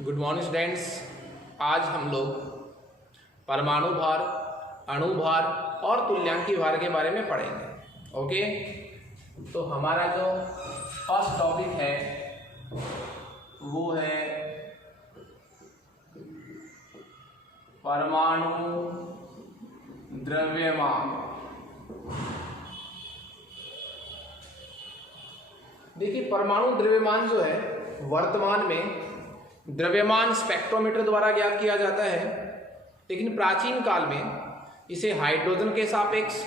Good morning students. आज हम लोग परमाणु भार, अणु भार और तुल्यांकी भार के बारे में पढ़ेंगे। ओके, तो हमारा जो फर्स्ट टॉपिक है वो है परमाणु द्रव्यमान। देखिए, परमाणु द्रव्यमान जो है वर्तमान में द्रव्यमान स्पेक्ट्रोमीटर द्वारा ज्ञात किया जाता है, लेकिन प्राचीन काल में इसे हाइड्रोजन के सापेक्ष,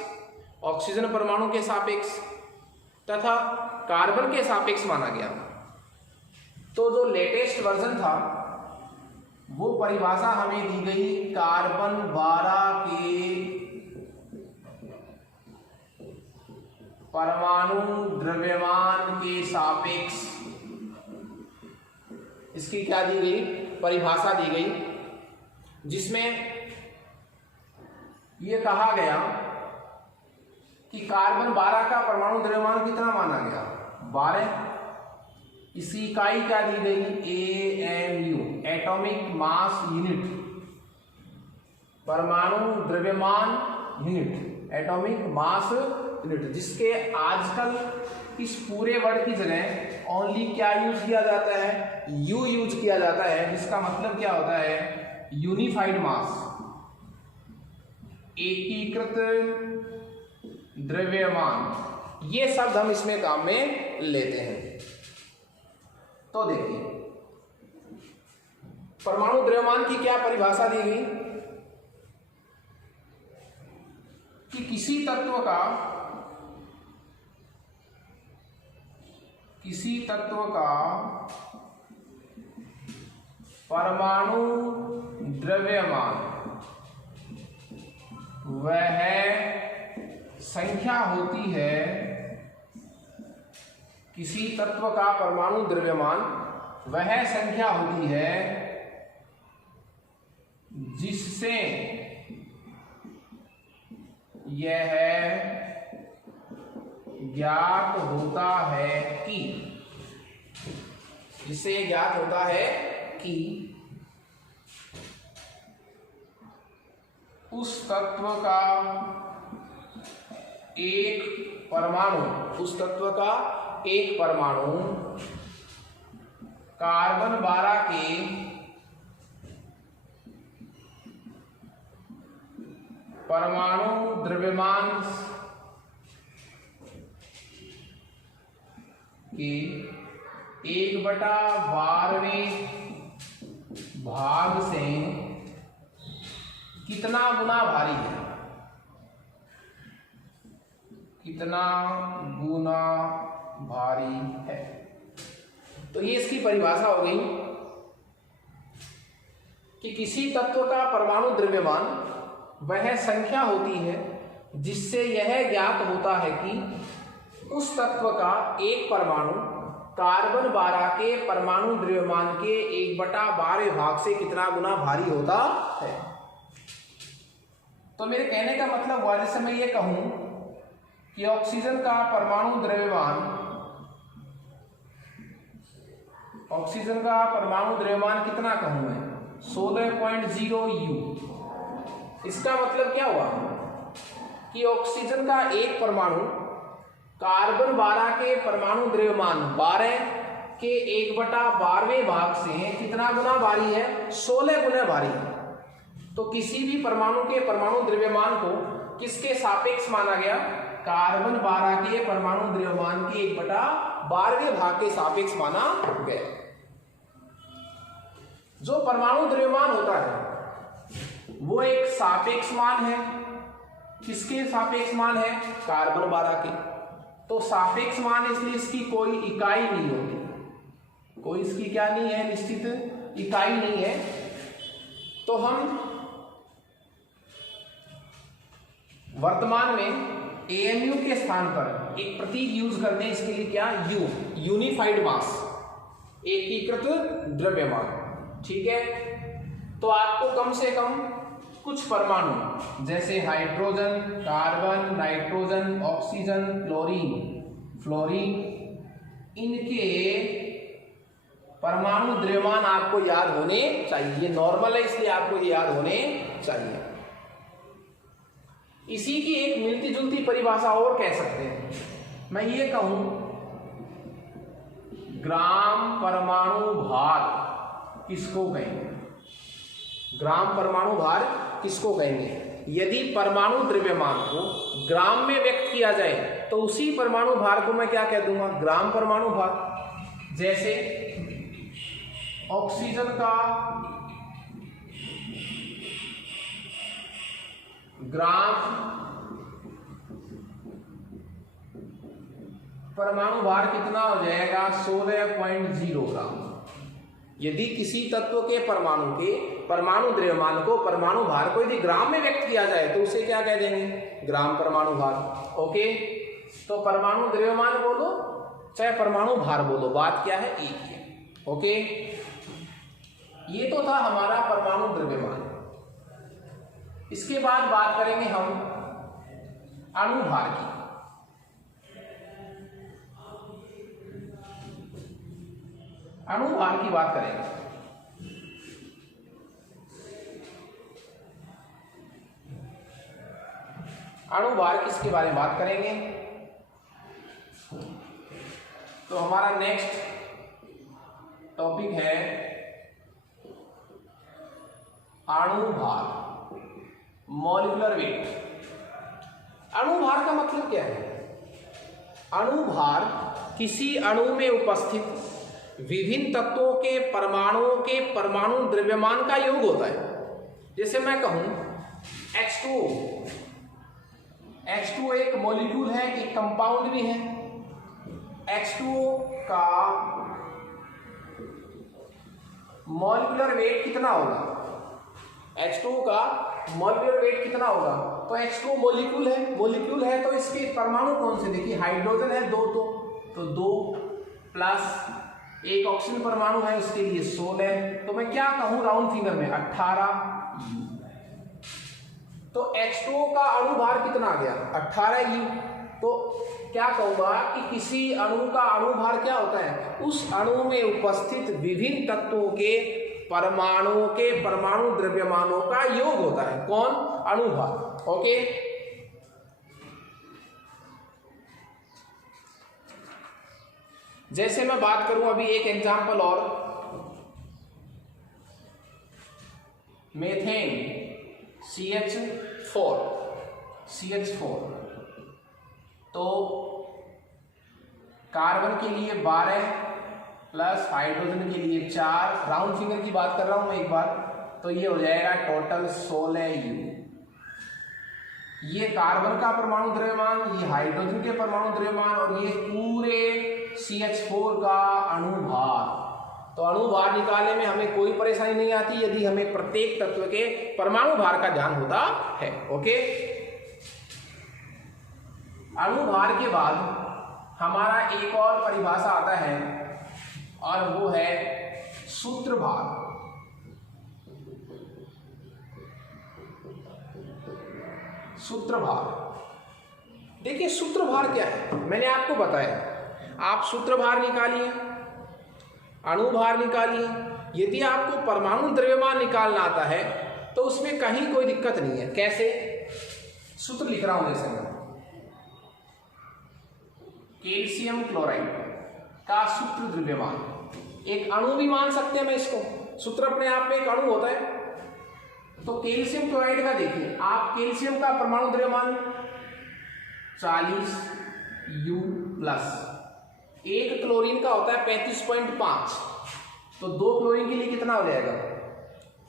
ऑक्सीजन परमाणु के सापेक्ष तथा कार्बन के सापेक्ष माना गया। तो जो लेटेस्ट वर्जन था वो परिभाषा हमें दी गई कार्बन 12 के परमाणु द्रव्यमान के सापेक्ष। इसकी क्या दी गई? परिभाषा दी गई, जिसमें यह कहा गया कि कार्बन 12 का परमाणु द्रव्यमान कितना माना गया? 12। इसकी इकाई क्या दी गई? AMU, एटॉमिक मास यूनिट, परमाणु द्रव्यमान यूनिट, एटॉमिक मास यूनिट, जिसके आजकल इस पूरे वर्ड की जगह ओनली क्या यूज किया जाता है? यू यूज किया जाता है, जिसका मतलब क्या होता है? यूनिफाइड मास, एकीकृत द्रव्यमान। ये शब्द हम इसमें काम में लेते हैं। तो देखिए, परमाणु द्रव्यमान की क्या परिभाषा दी गई कि किसी तत्व का परमाणु द्रव्यमान वह संख्या होती है, किसी तत्व का परमाणु द्रव्यमान वह संख्या होती है जिससे यह ज्ञात होता है कि, जिससे यह ज्ञात होता है कि उस तत्व का एक परमाणु कार्बन 12 के परमाणु द्रव्यमान के 1/12वें भाग से कितना गुना भारी है? कितना गुना भारी है? तो ये इसकी परिभाषा हो गई कि किसी तत्व का परमाणु द्रव्यमान वह संख्या होती है जिससे यह ज्ञात होता है कि उस तत्व का एक परमाणु कार्बन 12 के परमाणु द्रव्यमान के 1/12 भाग से कितना गुना भारी होता है। तो मेरे कहने का मतलब हुआ, जैसे मैं ये कहूं कि ऑक्सीजन का परमाणु द्रव्यमान कितना कहूं मैं? 16.0 U। इसका मतलब क्या हुआ कि ऑक्सीजन का एक परमाणु कार्बन 12 के परमाणु द्रव्यमान 12 के 1/12वें भाग से कितना गुना भारी है? 16 गुना भारी है। तो किसी भी परमाणु के परमाणु द्रव्यमान को किसके सापेक्ष माना गया? कार्बन 12 के परमाणु द्रव्यमान के 1/12वें भाग के सापेक्ष माना गया। जो परमाणु द्रव्यमान होता है वो एक सापेक्ष मान है। किसके सापेक्ष मान है? कार्बन 12 के। तो सापेक्ष मान, इसलिए इसकी कोई इकाई नहीं होगी, कोई इसकी क्या नहीं है? निश्चित इकाई नहीं है। तो हम वर्तमान में AMU के स्थान पर एक प्रतीक यूज करते हैं। इसके लिए क्या? U, यूनिफाइड मास, एकीकृत द्रव्यमान। ठीक है, तो आपको कम से कम कुछ परमाणु जैसे hydrogen, carbon, nitrogen, oxygen, fluorine, इनके परमाणु द्रव्यमान आपको याद होने चाहिए, ये नॉर्मल है इसलिए आपको ये याद होने चाहिए। इसी की एक मिलती जुलती परिभाषा और कह सकते हैं, मैं ये कहूं ग्राम परमाणु भार किसको कहेंगे? ग्राम परमाणु भार किसको कहेंगे? यदि परमाणु द्रव्यमान को ग्राम में व्यक्त किया जाए तो उसी परमाणु भार को मैं क्या कह दूंगा? ग्राम परमाणु भार। जैसे ऑक्सीजन का ग्राम परमाणु भार कितना हो जाएगा? 16.0 ग्राम। यदि किसी तत्व के परमाणु द्रव्यमान को, परमाणु भार को यदि ग्राम में व्यक्त किया जाए तो उसे क्या कह देंगे? ग्राम परमाणु भार। ओके, तो परमाणु द्रव्यमान बोलो चाहे परमाणु भार बोलो, बात क्या है? एक है। ओके, ये तो था हमारा परमाणु द्रव्यमान। इसके बाद बात करेंगे हम अणुभार की। अणुभार की बात करेंगे। अणुभार किसके बारे में बात करेंगे? तो हमारा नेक्स्ट टॉपिक है अणुभार, मॉलिक्यूलर वेट। अणुभार का मतलब क्या है? अणुभार किसी अणु में उपस्थित विभिन्न तत्वों के परमाणु द्रव्यमान का योग होता है। जैसे मैं कहूं H2O, H2O एक मॉलिक्यूल है, एक कंपाउंड भी है। H2O का मॉलिक्यूलर वेट कितना होगा? H2O का मॉलिक्यूलर वेट कितना होगा? तो H2O मॉलिक्यूल है तो इसके परमाणु कौन से? देखिए हाइड्रोजन है 2, तो 2 प्लस एक ऑक्सीजन परमाणु है, उसके लिए 16। तो मैं क्या कहूं राउंड फिंगर में? 18। तो H2O का अणुभार कितना आ गया? 18 U। तो क्या कहूंगा कि किसी अणु का अणुभार क्या होता है? उस अणु में उपस्थित विभिन्न तत्वों के परमाणु द्रव्यमानों का योग होता है। कौन? अणुभार। ओके, जैसे मैं बात करूं अभी एक एग्जांपल और, मेथेन CH4। तो कार्बन के लिए 12 प्लस हाइड्रोजन के लिए 4, राउंड फिंगर की बात कर रहा हूं मैं एक बार, तो ये हो जाएगा टोटल 16 U। ये कार्बन का परमाणु द्रव्यमान, ये हाइड्रोजन के परमाणु द्रव्यमान और ये पूरे CH4 का अणुभार। तो अणुभार निकालने में हमें कोई परेशानी नहीं आती यदि हमें प्रत्येक तत्व के परमाणु भार का ज्ञान होता है। ओके, अणुभार के बाद हमारा एक और परिभाषा आता है और वो है सूत्रभार। सूत्रभार, देखिए सूत्रभार क्या है मैंने आपको बताया। आप सूत्रभार निकालिए, अणुभार निकालिए। यदि आपको परमाणु द्रव्यमान निकालना आता है तो उसमें कहीं कोई दिक्कत नहीं है। कैसे? सूत्र लिख रहा हूं, जैसे मैं कैल्शियम क्लोराइड का सूत्र द्रव्यमान, एक अणु भी मान सकते हैं मैं इसको, सूत्र अपने आप में एक अणु होता है। तो कैल्शियम क्लोराइड का देखिए आप, कैल्शियम का परमाणु द्रव्यमान 40 U प्लस, एक क्लोरीन का होता है 35.5, तो 2 क्लोरीन के लिए कितना हो जाएगा?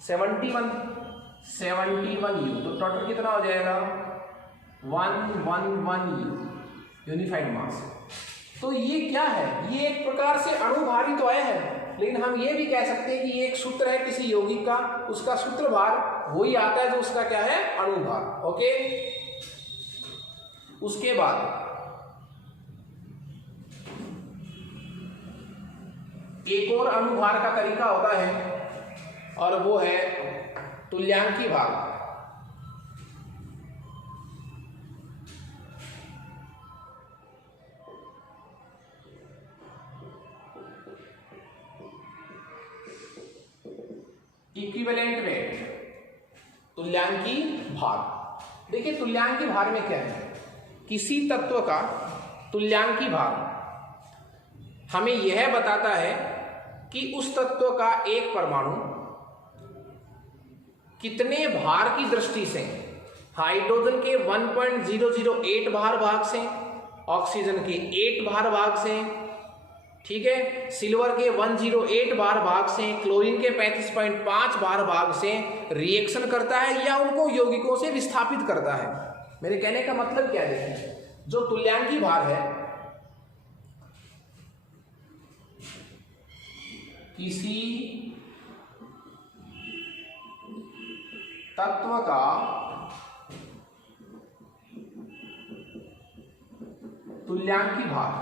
71 U। तो टोटल कितना हो जाएगा? 111 U यूनिफाइड मास। तो ये क्या है? ये एक प्रकार से अणुभार ही तो आया है, लेकिन हम ये भी कह सकते हैं कि ये एक सूत्र है किसी यौगिक का, उसका सूत्रभार वही आता है जो उसका क्या है? अणुभार। ओके, उसके बाद एक और अणुभार का तरीका होता है और वो है तुल्यांकी भार। इक्विवेलेंट वेट, तुल्यांकी भार। देखिए तुल्यांकी भार में क्या है, किसी तत्व का तुल्यांकी भार हमें यह बताता है कि उस तत्व का एक परमाणु कितने भार की दृष्टि से, हाइड्रोजन के 1.008 भार भाग से, ऑक्सीजन के 8 भार भाग से, ठीक है, सिल्वर के 108 भार भाग से, क्लोरीन के 35.5 भार भाग से रिएक्शन करता है या उनको यौगिकों से विस्थापित करता है। मेरे कहने का मतलब क्या है, देखिए जो तुल्यांकी भार है, किसी तत्व का तुल्यांकी भार,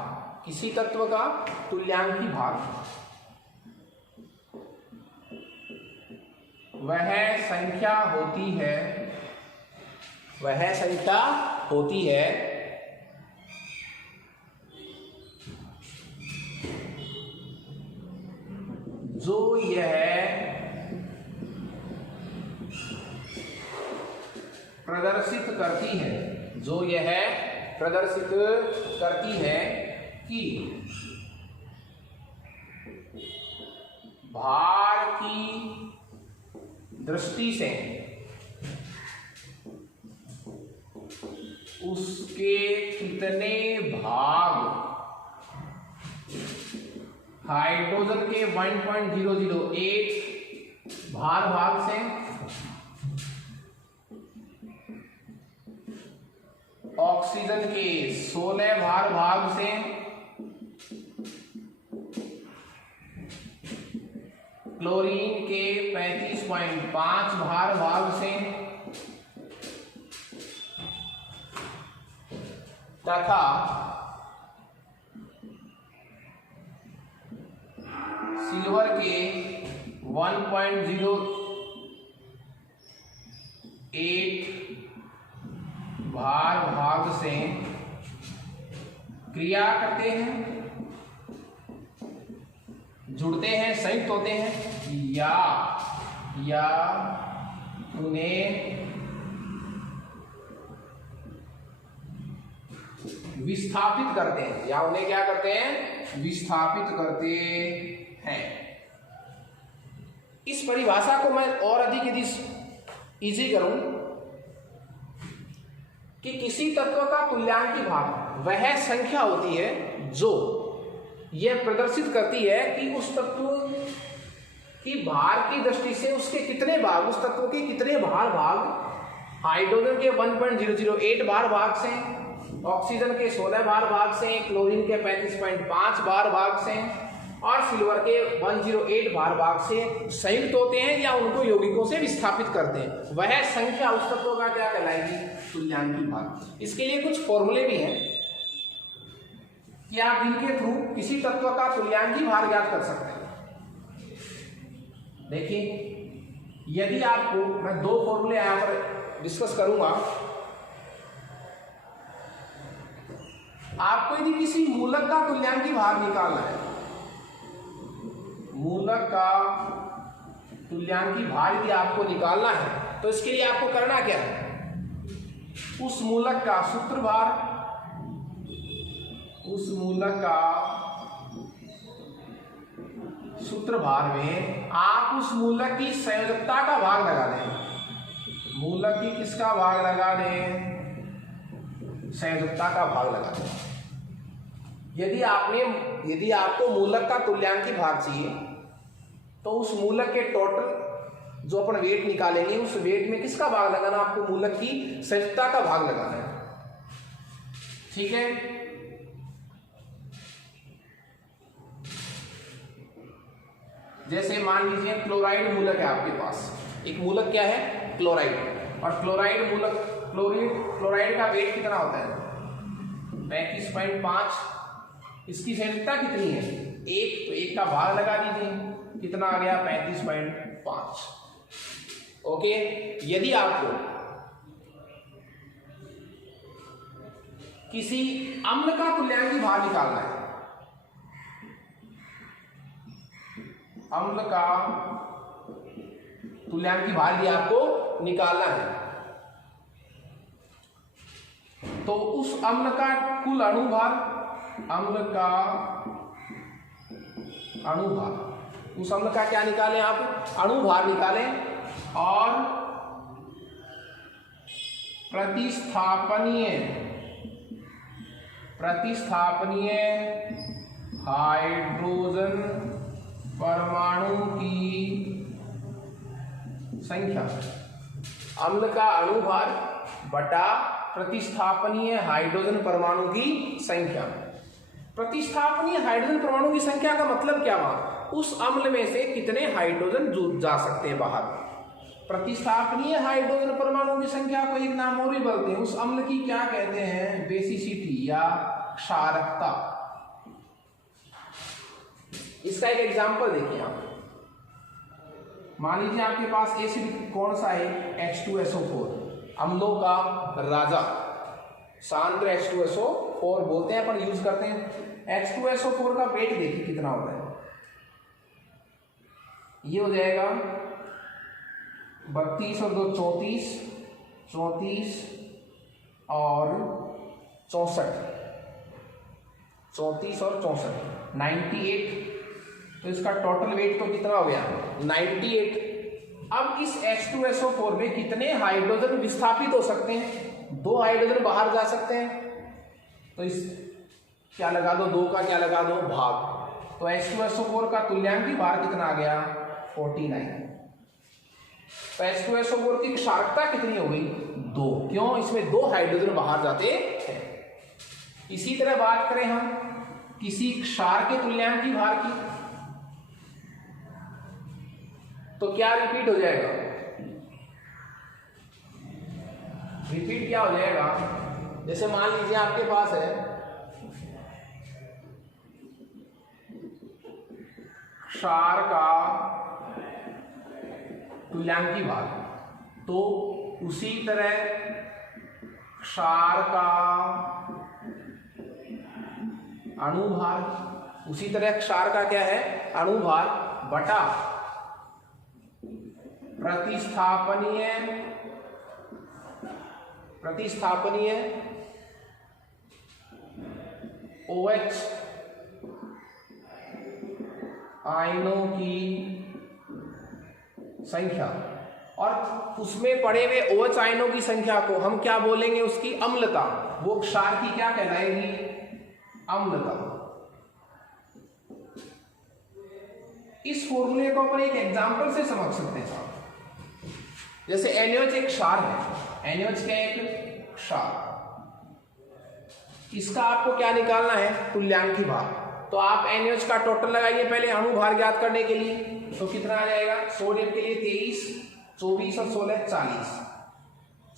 किसी तत्व का तुल्यांकी भार वह संख्या होती है, वह संख्या होती है जो यह प्रदर्शित करती है, जो यह प्रदर्शित करती है कि भार की दृष्टि से उसके कितने भाग हाइड्रोजन के 1.008 भार भाग से, ऑक्सीजन के 16 भार भाग से, क्लोरीन के 35.5 भार भाग से तथा सिल्वर के 1.08 भार भाग से क्रिया करते हैं, जुड़ते हैं, संयुक्त होते हैं या उन्हें विस्थापित करते हैं, या उन्हें क्या करते हैं, विस्थापित करते हैं। इस परिभाषा को मैं और अधिक यदि इजी करूं कि किसी तत्व का तुल्यांकी भार वह संख्या होती है जो यह प्रदर्शित करती है कि उस तत्व की भार की दृष्टि से उसके कितने भाग, उस तत्व के कितने भाग हाइड्रोजन के 1.008 भार भाग से, ऑक्सीजन के 16 भार भाग से, क्लोरीन के 35.5 भार भाग से और सिल्वर के 108 भार भाग से संयुक्त होते हैं या उनको यौगिकों से विस्थापित करते हैं। वह संख्या उस तत्व का क्या कहलाएगी, तुल्यांकी भार। इसके लिए कुछ फॉर्मूले भी हैं कि आप इनके थ्रू किसी तत्व का तुल्यांकी भार ज्ञात कर सकते हैं। देखिए यदि आपको मैं दो फॉर्मूले यहां पर डिस्कस करूंगा, आपको यदि किसी मूलक का तुल्यांकी भार निकालना है, मूलक का तुल्यांकी भार यदि आपको निकालना है तो इसके लिए आपको करना क्या है, उस मूलक का सूत्र भार, उस मूलक का सूत्र भार में आप उस मूलक की संयोजकता का भाग लगा दें। मूलक की किसका भाग लगा दें, संयोजकता का भाग लगा दें। यदि आपको मूलक का तुल्यांकी भार चाहिए तो उस मूलक के टोटल जो अपन वेट निकालेंगे उस वेट में किसका भाग लगाना, आपको मूलक की संयोजकता का भाग लगाना है। ठीक है, जैसे मान लीजिए क्लोराइड मूलक है आपके पास, एक मूलक क्या है, क्लोराइड, और क्लोराइड मूलक क्लोराइड का वेट कितना होता है, 35.5। इसकी संयोजकता कितनी है, एक, तो एक का भाग लगा दीजिए, कितना आ गया, 35.5। ओके, यदि आपको किसी अम्ल का तुल्यांकी भार निकालना है, अम्ल का तुल्यांकी भार भी आपको निकालना है। तो उस अम्ल का कुल अणुभार, अम्ल का अणुभार, उस अम्ल का क्या निकालें आप, अणुभार निकालें, और प्रतिस्थापनीय हाइड्रोजन परमाणु की संख्या, अम्ल का अणुभार बटा प्रतिस्थापनीय हाइड्रोजन परमाणु की संख्या। प्रतिस्थापनीय हाइड्रोजन परमाणु की संख्या का मतलब क्या हुआ, उस अम्ल में से कितने हाइड्रोजन जा सकते हैं बाहर। प्रतिस्थापनीय हाइड्रोजन परमाणु की संख्या को एक नाम और भी बोलते हैं, उस अम्ल की क्या कहते हैं, बेसिसिटी या क्षारकता। इसका एक एग्जांपल देखिए आप, मान लीजिए आपके पास एसिड कौन सा है, H2SO4, अम्लों का राजा, सांद्र H2SO4 बोलते हैं, पर यूज करते हैं। H2SO4 का वेट देखिए कितना होता है, ये हो जाएगा 32 और 2 34, 34 और 64, 34 और 64 98। तो इसका टोटल वेट तो कितना हो गया, 98। अब इस H2SO4 में कितने हाइड्रोजन विस्थापित हो सकते हैं, 2 हाइड्रोजन बाहर जा सकते हैं। तो इस क्या लगा दो, 2 का क्या लगा दो, भाग। तो H2SO4 का तुल्यांकी भार कितना आ गया, 49। तो H2SO4 की क्षारकता कितनी हो गई, 2। क्यों, इसमें 2 हाइड्रोजन बाहर जाते हैं। इसी तरह बात करें हम किसी क्षार के तुल्यांकी भार की, तो क्या रिपीट हो जाएगा, रिपीट क्या हो जाएगा, जैसे मान लीजिए आपके पास है क्षार का तुल्यांकी भार, तो उसी तरह क्षार का अणुभार, उसी तरह क्षार का क्या है, अणुभार बटा प्रतिस्थापनीय OH आयनों की संख्या, और उसमें पड़े हुए OH आयनों की संख्या को हम क्या बोलेंगे, उसकी अम्लता। वो क्षार की क्या कहलाएगी, अम्लता। इस फॉर्मूले को अपन एक एग्जांपल से समझ सकते हैं साहब। जैसे NaOH एक क्षार है, NaOH क्या एक क्षार, इसका आपको क्या निकालना है, तुल्यांकी भार। तो आप NaOH का टोटल लगाइए पहले अणुभार ज्ञात करने के लिए, तो कितना आ जाएगा, सोडियम के लिए 23, 24 और 16 40।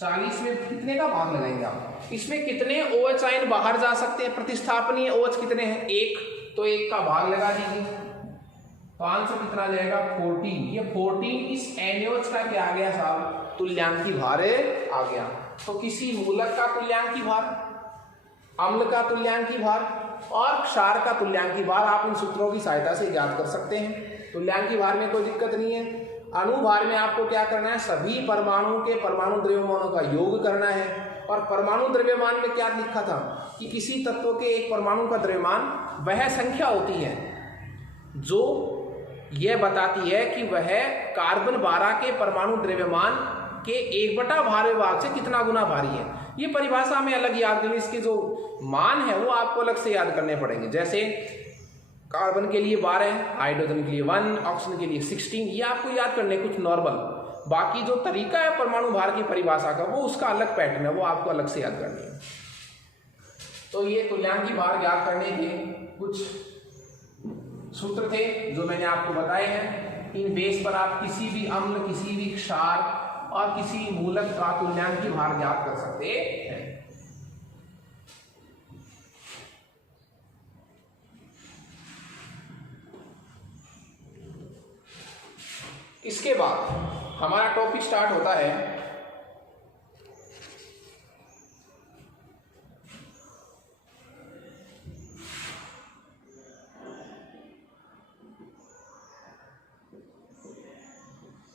40 में कितने का भाग लगाएंगे आप, इसमें कितने OH आयन बाहर जा सकते हैं, प्रतिस्थापनीय OH कितने हैं, 1, तो 1 का भाग लगा दीजिए, तो आंसर कितना आ जाएगा, 14। ये 14 इस NaOH का क्या आ गया साहब, तुल्यांकी भार आ गया। तो किसी मूलक का तुल्यांकी भार, अम्ल का तुल्यांकी भार और क्षार का तुल्यांकी भार आप इन सूत्रों की सहायता से ज्ञात कर सकते हैं। तुल्यांकी भार में कोई दिक्कत नहीं है। अणुभार में आपको क्या करना है, सभी परमाणु के परमाणु द्रव्यमानों का योग करना है। और परमाणु द्रव्यमान में क्या लिखा था कि किसी तत्व के एक परमाणु का द्रव्यमान वह संख्या होती है जो यह बताती है कि वह कार्बन 12 के परमाणु द्रव्यमान के 1/12 भार विभाग से कितना गुना भारी है। ये परिभाषा हमें अलग याद करनी, इसके जो मान है वो आपको अलग से याद करने पड़ेंगे। जैसे कार्बन के लिए 12, हाइड्रोजन के लिए 1, ऑक्सीजन के लिए 16, ये आपको याद करने कुछ नॉर्मल। बाकी जो तरीका है परमाणु भार की परिभाषा का वो उसका अलग पैटर्न है, वो आपको अलग से याद करनी है। तो ये तुल्यांकी भार ज्ञात करने के कुछ सूत्र थे जो मैंने आपको बताए हैं। इन बेस पर आप किसी भी अम्ल, किसी भी क्षार और किसी मूलक का तुल्यांकी भार ज्ञात कर सकते हैं। इसके बाद हमारा टॉपिक स्टार्ट होता है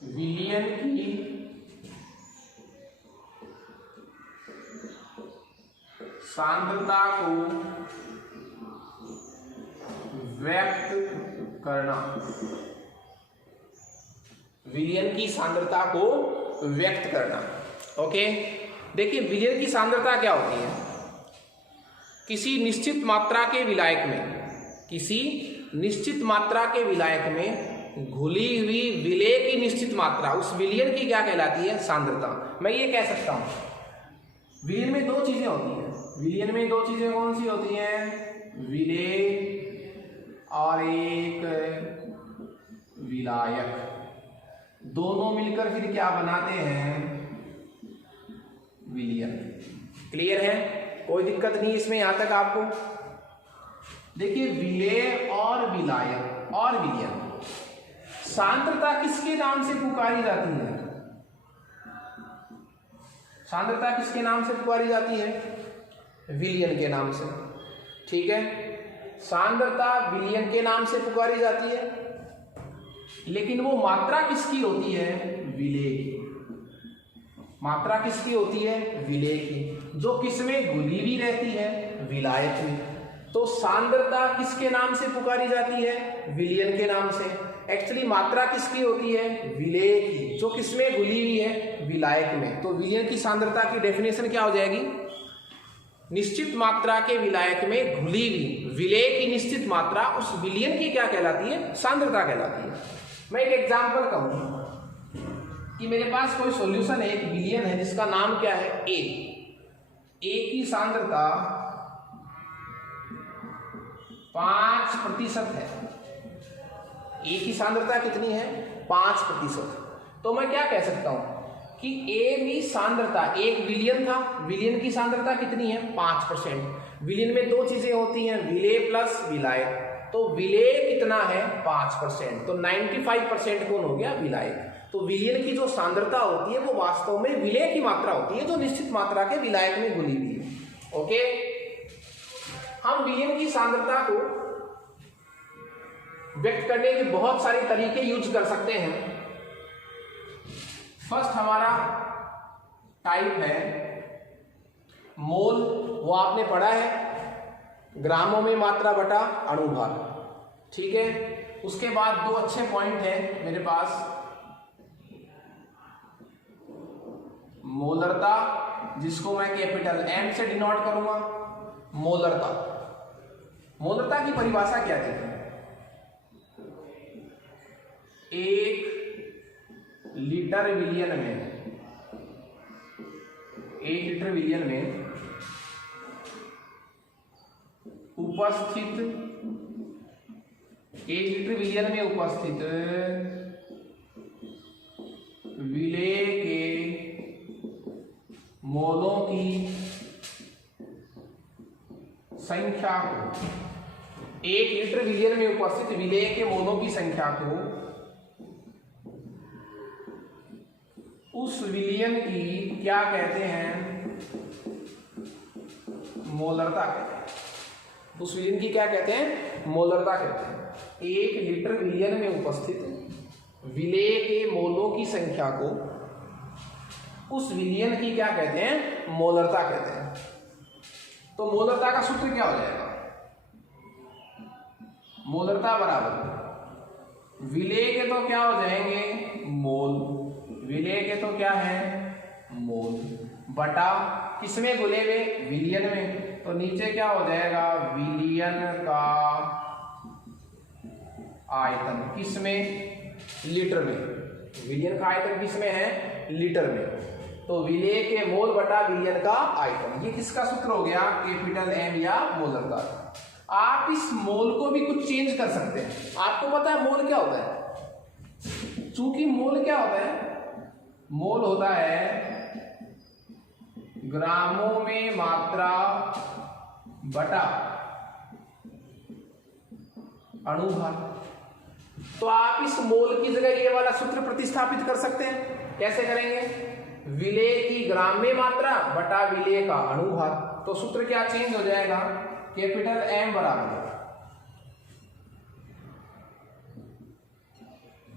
विलीन विलयन की सांद्रता को व्यक्त करना, विलयन की सांद्रता को व्यक्त करना। ओके, देखिए विलयन की सांद्रता क्या होती है? किसी निश्चित मात्रा के विलायक में, किसी निश्चित मात्रा के विलायक में घुली हुई विलेय की निश्चित मात्रा, उस विलयन की क्या कहलाती है? सांद्रता। मैं ये कह सकता हूं विलयन में दो चीजें होती हैं। विलयन में दो चीजें कौन सी होती हैं? विलेय और एक विलायक, दोनों मिलकर फिर क्या बनाते हैं? विलयन। क्लियर है? कोई दिक्कत नहीं इसमें यहां तक आपको? देखिए विलेय और विलायक और विलयन, सांद्रता किसके नाम से पुकारी जाती है? सांद्रता किसके नाम से पुकारी जाती है? विलयन के नाम से। ठीक है, सांद्रता विलयन के नाम से पुकारी जाती है, लेकिन वो मात्रा किसकी होती है? विलेय की। मात्रा किसकी होती है? विलेय की, जो किसमें घुली हुई रहती है? विलायक में। तो सांद्रता किसके नाम से पुकारी जाती है? विलयन के नाम से। एक्चुअली मात्रा किसकी होती है? विलेय की, जो किसमें घुली हुई है? विलायक में। तो विलयन की सांद्रता की डेफिनेशन क्या हो जाएगी? निश्चित मात्रा के विलायक में घुली हुई विलेय की निश्चित मात्रा, उस विलयन की क्या कहलाती है? सांद्रता कहलाती है। मैं एक एग्जांपल कहूं कि मेरे पास कोई सॉल्यूशन है, एक विलयन है जिसका नाम क्या है? ए। ए की सांद्रता 5% है। ए की सांद्रता कितनी है? 5%। तो मैं क्या कह सकता हूं कि ए भी सांद्रता, एक विलयन था, विलयन की सांद्रता कितनी है? 5%। विलयन में दो चीजें होती हैं, विलेय प्लस विलायक। तो विलेय कितना है? 5%। तो 95% कौन हो गया? विलायक। तो विलयन की जो सांद्रता होती है वो वास्तव में विलेय की मात्रा होती है, जो निश्चित मात्रा के विलायक में घुली हुई है। ओके, हम विलयन की सांद्रता को व्यक्त करने के बहुत सारे तरीके यूज कर सकते हैं। फर्स्ट हमारा टाइप है मोल, वो आपने पढ़ा है, ग्रामों में मात्रा बटा अणुभार। ठीक है, उसके बाद दो अच्छे पॉइंट हैं मेरे पास, मोलरता, जिसको मैं कैपिटल एम से डिनोट करूंगा। मोलरता, मोलरता की परिभाषा क्या थी? एक लीटर विलयन में, 1 लीटर विलयन में उपस्थित, 1 लीटर विलयन में उपस्थित विलेय के मोलों की संख्या को, 1 लीटर विलयन में उपस्थित विलेय के मोलों की संख्या को उस विलयन की क्या कहते हैं? मोलरता कहते हैं। उस विलयन की क्या कहते हैं? मोलरता कहते हैं। 1 लीटर विलयन में उपस्थित विलेय के मोलों की संख्या को उस विलयन की क्या कहते हैं? मोलरता कहते हैं। तो मोलरता का सूत्र क्या हो जाएगा? मोलरता बराबर विलेय के तो क्या हो जाएंगे? मोल। विलेय के तो क्या है? मोल, बटा किसमें घुले हुए? विलयन में। तो नीचे क्या हो जाएगा? विलयन का आयतन, किसमें? लीटर में। विलयन का आयतन किसमें है? लीटर में। तो विलेय के मोल बटा विलयन का आयतन, ये किसका सूत्र हो गया? कैपिटल एम या मोलरता। आप इस मोल को भी कुछ चेंज कर सकते हैं। आपको पता है मोल क्या होता है? चूंकि मोल क्या होता है? मोल होता है ग्रामों में मात्रा बटा अणुभार। तो आप इस मोल की जगह ये वाला सूत्र प्रतिस्थापित कर सकते हैं। कैसे करेंगे? विलेय की ग्राम में मात्रा बटा विलेय का अणुभार। तो सूत्र क्या चेंज हो जाएगा? कैपिटल एम बराबर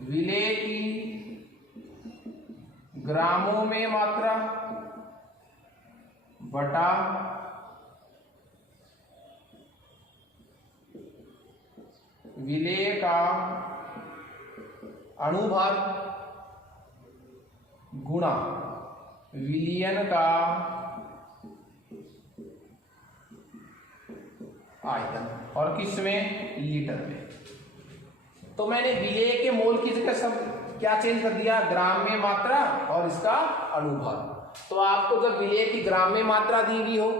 विलेय की ग्रामों में मात्रा बटा विलेय का अणुभार गुणा विलयन का आयतन, और किसमें? लीटर में। तो मैंने विलेय के मोल की जगह सब क्या चेंज कर दिया? ग्राम में मात्रा और इसका अणुभार। तो आपको जब विलेय की ग्राम में मात्रा दी हुई हो,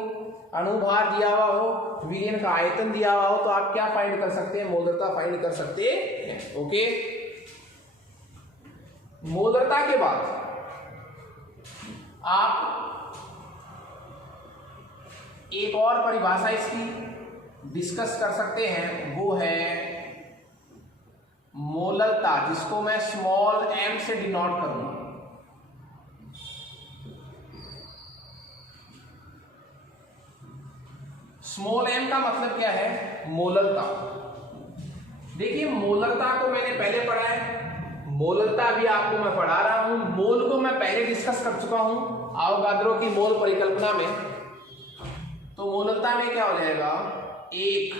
अणुभार दिया हुआ हो, विलयन का आयतन दिया हुआ हो, तो आप क्या फाइंड कर सकते हैं? मोलरता फाइंड कर सकते हैं। ओके, मोलरता के बाद आप एक और परिभाषा इसकी डिस्कस कर सकते हैं, वो है मोलरता, जिसको मैं स्मॉल m से डिनोट करूंगा। स्मॉल m का मतलब क्या है? मोलरता। देखिए, मोलरता को मैंने पहले पढ़ा है, मोलरता भी आपको मैं पढ़ा रहा हूं। मोल को मैं पहले डिस्कस कर चुका हूं आवोगाद्रो की मोल परिकल्पना में। तो मोलरता में क्या हो जाएगा? 1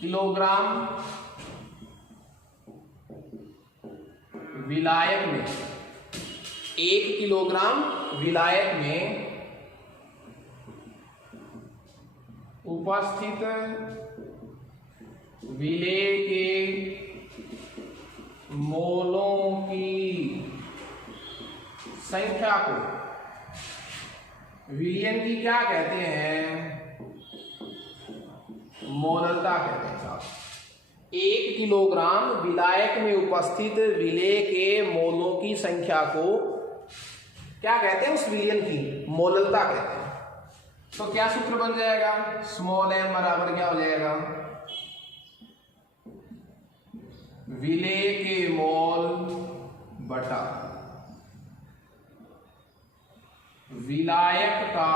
किलोग्राम विलायक में, 1 किलोग्राम विलायक में उपस्थित विलेय के मोलों की संख्या को विलयन की क्या कहते हैं? मोलरता कहते हैं साहब। 1 किलोग्राम विलायक में उपस्थित विलेय के मोलों की संख्या को क्या कहते हैं? उस विलयन की मोलरता कहते हैं। तो क्या सूत्र बन जाएगा? स्मॉल m बराबर क्या हो जाएगा? विलेय के मोल बटा विलायक का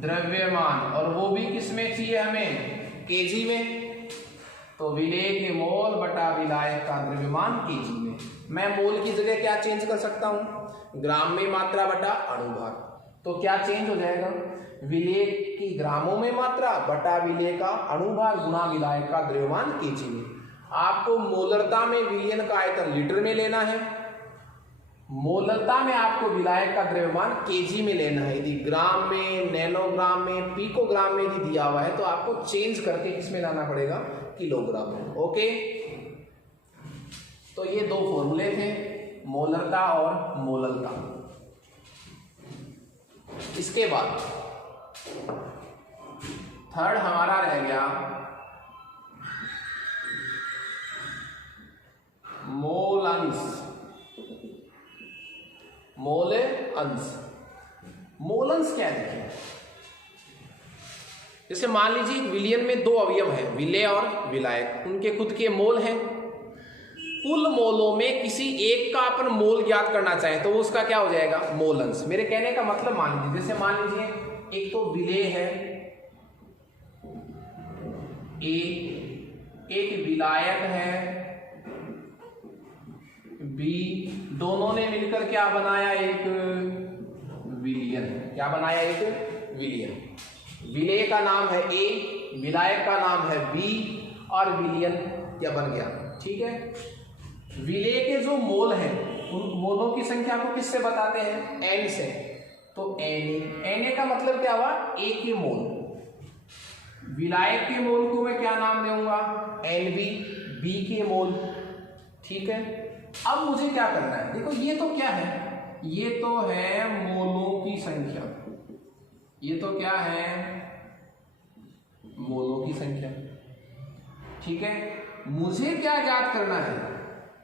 द्रव्यमान, और वो भी किसमें चाहिए हमें? केजी में। तो विलेय के मोल बटा विलायक का द्रव्यमान केजी में। मैं मोल की जगह क्या चेंज कर सकता हूं? ग्राम में मात्रा बटा अणुभार। तो क्या चेंज हो जाएगा? विलेय की ग्रामों में मात्रा बटा विलेय का अणुभार गुणा विलायक का द्रव्यमान केजी में। आपको मोलरता में विलयन का आयतन लीटर में लेना है, मोलरता में आपको विलायक का द्रव्यमान केजी में लेना है। यदि ग्राम में, नैनोग्राम में, पिकोग्राम में यदि दिया हुआ है तो आपको चेंज करके किसमें लाना पड़ेगा? किलोग्राम में। ओके, तो ये 2 फॉर्मूले थे, मोलरता और मोलरता। इसके बाद थर्ड हमारा रह गया मोल अंश। मोल अंश, मोल अंश क्या है? देखिए, जैसे मान लीजिए विलयन में 2 अवयव हैं, विलेय और विलायक, उनके खुद के मोल हैं। कुल मोलों में किसी एक का अपन मोल ज्ञात करना चाहें तो उसका क्या हो जाएगा? मोल अंश। मेरे कहने का मतलब मान लीजिए, जैसे मान लीजिए एक तो विलेय है A, एक विलायक है B, दोनों ने मिलकर क्या बनाया? एक विलयन। क्या बनाया? एक विलयन। विलेय का नाम है A, विलायक का नाम है B, और विलयन क्या बन गया? ठीक है। विलेय के जो मोल हैं, उन मोलों की संख्या को किससे बताते हैं? n से। तो Na का मतलब क्या हुआ? A के मोल। विलायक के मोल को मैं क्या नाम दूंगा? Nb, B के मोल। ठीक है। अब मुझे क्या करना है? देखो, ये तो क्या है? ये तो है मोलों की संख्या। ये तो क्या है? मोलों की संख्या। ठीक है। मुझे क्या ज्ञात करना है?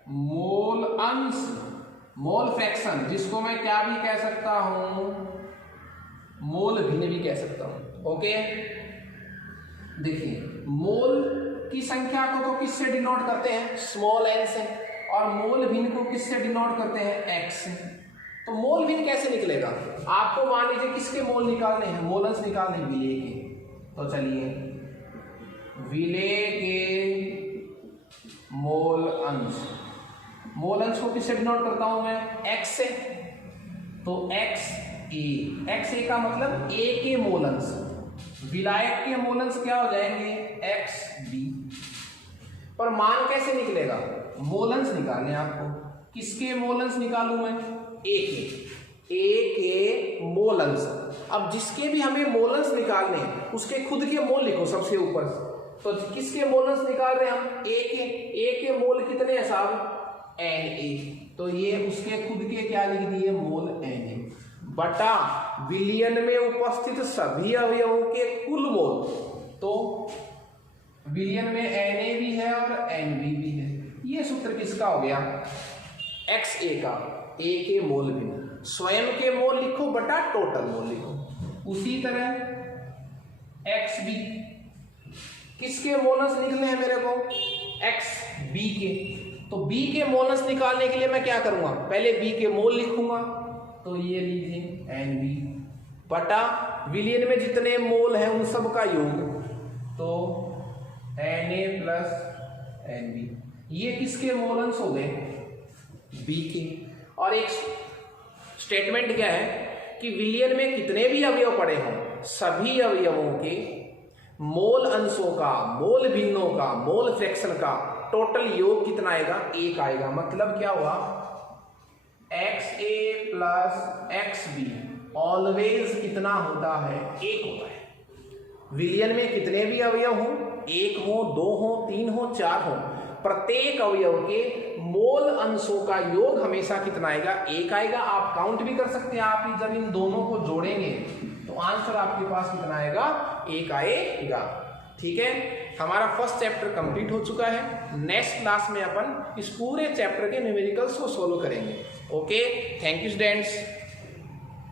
मोल अंश, मोल फ्रैक्शन, जिसको मैं क्या भी कह सकता हूं? मोल भिन्न भी कह सकता हूं। ओके, देखिए, मोल की संख्या को तो किससे डिनोट करते हैं? स्मॉल n से। और मोल भिन्न को किससे डिनोट करते हैं? x से। तो मोल भिन्न कैसे निकलेगा? आपको मान लीजिए किसके मोल निकालने हैं? मोल अंश निकालने हैं विलेय के। तो चलिए, विलेय के मोल अंश को किससे डिनोट करता हूं मैं, x से, तो XA का मतलब A के मोल अंश, विलायक के मोल अंश क्या हो जाएंगे, XB। पर मान कैसे निकलेगा, मोल अंश निकालने आपको, किसके मोल अंश निकालूं मैं, A के मोल अंश। अब जिसके भी हमें मोल अंश निकालने हैं उसके खुद के मोल लिखो सबसे ऊपर, तो किसके मोल अंश निकाल रहे हैं हम, A के मोल कितने हैं साहब, Na, तो ये उसके खुद के क्या लिख दिए, मोल Na बटा विलयन में उपस्थित सभी अवयवों के कुल मोल, तो विलयन में Na भी है और Nb भी है। ये सूत्र किसका हो गया, XA का, A के मोल भी, स्वयं के मोल लिखो बटा टोटल मोल लिखो। उसी तरह XB, किसके मोल अंश निकले हैं मेरे को, XB के, तो B के मोल अंश निकालने के लिए मैं क्या करूंगा, पहले B के मोल लिखूंगा, तो ये लीजिए NB बटा विलयन में जितने मोल हैं उन सब का योग, तो Na प्लस Nb, ये किसके मोल अंश हो गए, B के। और एक स्टेटमेंट क्या है कि विलयन में कितने भी अवयव पड़े हों सभी अवयवों के मोल अंशों का, मोल भिन्नों का, मोल फ्रैक्शन का टोटल योग कितना आएगा, 1 आएगा। मतलब क्या हुआ, XA प्लस XB ऑलवेज कितना होता है, 1 होता है। विलयन में कितने भी अवयव हों, 1 हो, 2 हो, 3 हो, 4 हो, प्रत्येक अवयव के मोल अंशों का योग हमेशा कितना आएगा, 1 आएगा। आप काउंट भी कर सकते हैं, आप जब इन दोनों को जोड़ेंगे तो आंसर आपके पास कितना आएगा, 1 आएगा। ठीक है, हमारा फर्स्ट चैप्टर कंप्लीट हो चुका है। नेक्स्ट क्लास में अपन इस पूरे चैप्टर के न्यूमेरिकल्स को सोल्व करेंगे। Okay, thank you students.